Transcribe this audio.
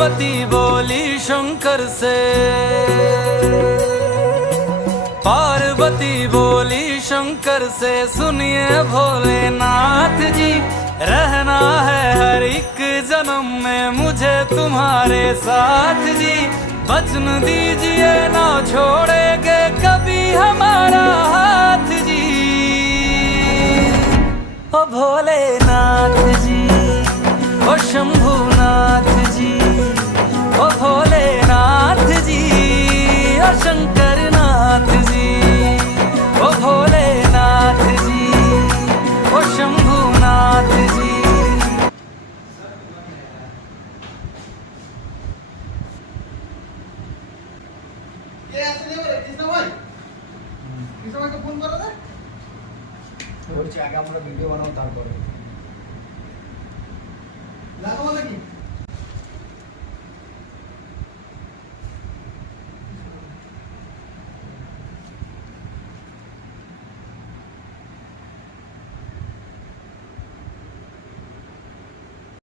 पार्वती बोली शंकर से, पार्वती बोली शंकर से, सुनिए भोलेनाथ जी, रहना है हर एक जन्म में मुझे तुम्हारे साथ जी। वचन दीजिए ना छोड़ेंगे कभी हमारा हाथ जी। ओ भोलेनाथ जी, ओ शंभुनाथ जी, ओ भोलेनाथ जी, ओ शंकरनाथ जी, ओ भोलेनाथ जी, ओ शंभुनाथ जी। বলছি আগে আমরা ভিডিও বানাবো তারপরে